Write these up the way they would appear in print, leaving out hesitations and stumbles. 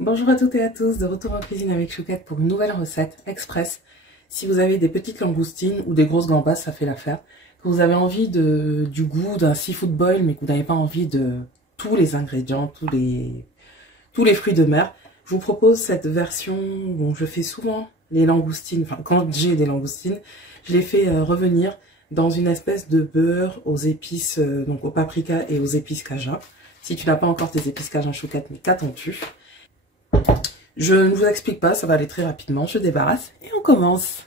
Bonjour à toutes et à tous, de retour en cuisine avec Chouquette pour une nouvelle recette express. Si vous avez des petites langoustines ou des grosses gambas, ça fait l'affaire. Que vous avez envie du goût d'un seafood boil, mais que vous n'avez pas envie de tous les ingrédients, tous les fruits de mer, je vous propose cette version. Bon, je fais souvent les langoustines, enfin quand j'ai des langoustines, je les fais revenir dans une espèce de beurre aux épices, donc au paprika et aux épices cajun. Si tu n'as pas encore tes épices cajun Chouquette, mais qu'attends-tu? Je ne vous explique pas, ça va aller très rapidement. Je débarrasse et on commence.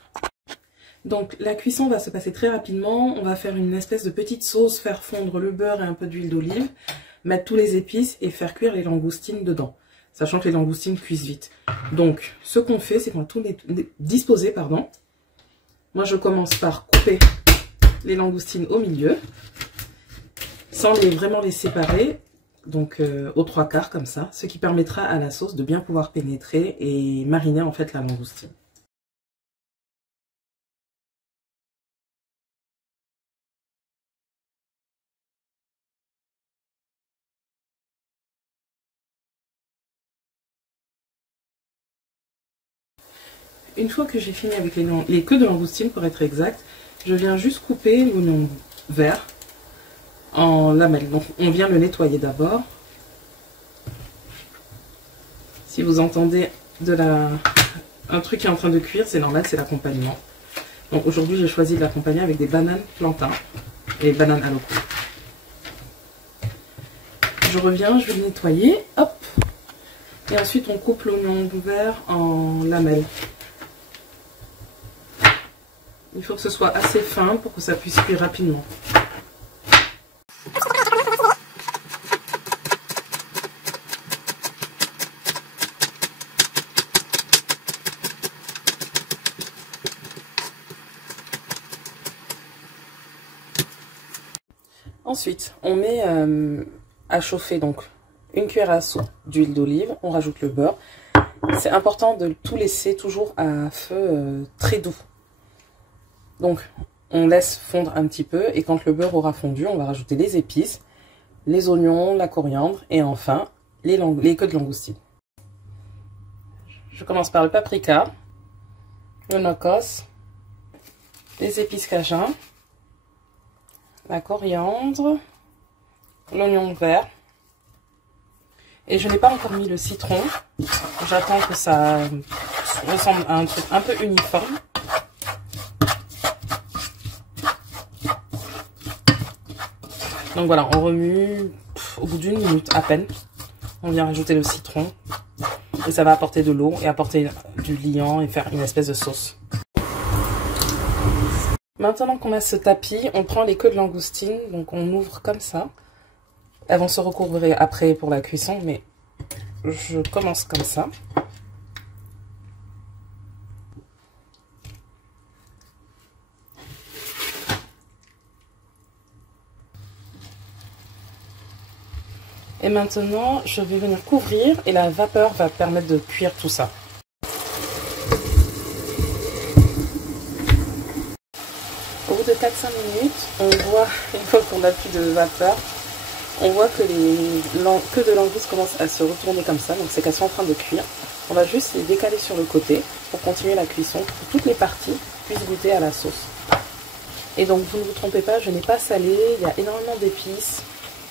Donc la cuisson va se passer très rapidement. On va faire une espèce de petite sauce, faire fondre le beurre et un peu d'huile d'olive, mettre tous les épices et faire cuire les langoustines dedans. Sachant que les langoustines cuisent vite. Donc ce qu'on fait, c'est qu'on va tout disposer, pardon. Moi je commence par couper les langoustines au milieu, sans vraiment les séparer. Donc aux 3/4 comme ça, ce qui permettra à la sauce de bien pouvoir pénétrer et mariner en fait la langoustine. Une fois que j'ai fini avec les queues de langoustine pour être exact, je viens juste couper l'oignon vert en lamelles. Donc on vient le nettoyer d'abord. Si vous entendez un truc qui est en train de cuire, c'est normal, c'est l'accompagnement. Donc aujourd'hui j'ai choisi de l'accompagner avec des bananes plantains et bananes à l'eau. Je reviens, je vais le nettoyer, hop. Et ensuite on coupe l'oignon vert en lamelles. Il faut que ce soit assez fin pour que ça puisse cuire rapidement. Ensuite, on met à chauffer donc une cuillère à soupe d'huile d'olive, on rajoute le beurre. C'est important de tout laisser toujours à feu très doux. Donc, on laisse fondre un petit peu et quand le beurre aura fondu, on va rajouter les épices, les oignons, la coriandre et enfin les queues de langoustine. Je commence par le paprika, le nokos, les épices cajun, la coriandre, l'oignon vert. Et je n'ai pas encore mis le citron. J'attends que ça ressemble à un truc un peu uniforme. Donc voilà, on remue au bout d'1 minute à peine. On vient rajouter le citron. Et ça va apporter de l'eau et apporter du liant et faire une espèce de sauce. Maintenant qu'on a ce tapis, on prend les queues de langoustine. Donc on ouvre comme ça. Elles vont se recouvrir après pour la cuisson, mais je commence comme ça. Et maintenant, je vais venir couvrir et la vapeur va permettre de cuire tout ça. Au bout de 4-5 minutes, on voit, une fois qu'on n'a plus de vapeur, on voit que les queues de langouste commencent à se retourner comme ça, donc c'est qu'elles sont en train de cuire. On va juste les décaler sur le côté pour continuer la cuisson, pour que toutes les parties puissent goûter à la sauce. Et donc vous ne vous trompez pas, je n'ai pas salé, il y a énormément d'épices,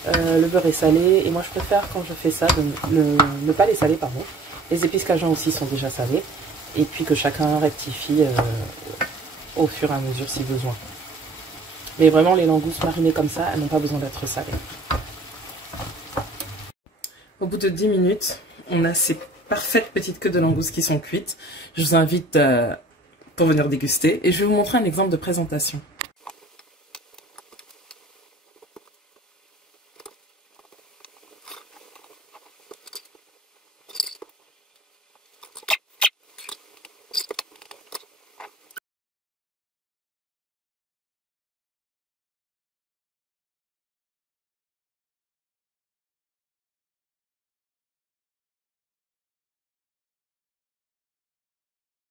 le beurre est salé, et moi je préfère quand je fais ça de ne pas les saler, pardon. Les épices cajun aussi sont déjà salées, et puis que chacun rectifie au fur et à mesure si besoin. Mais vraiment les langoustes marinées comme ça, elles n'ont pas besoin d'être salées. Au bout de 10 minutes, on a ces parfaites petites queues de langoustes qui sont cuites. Je vous invite pour venir déguster et je vais vous montrer un exemple de présentation.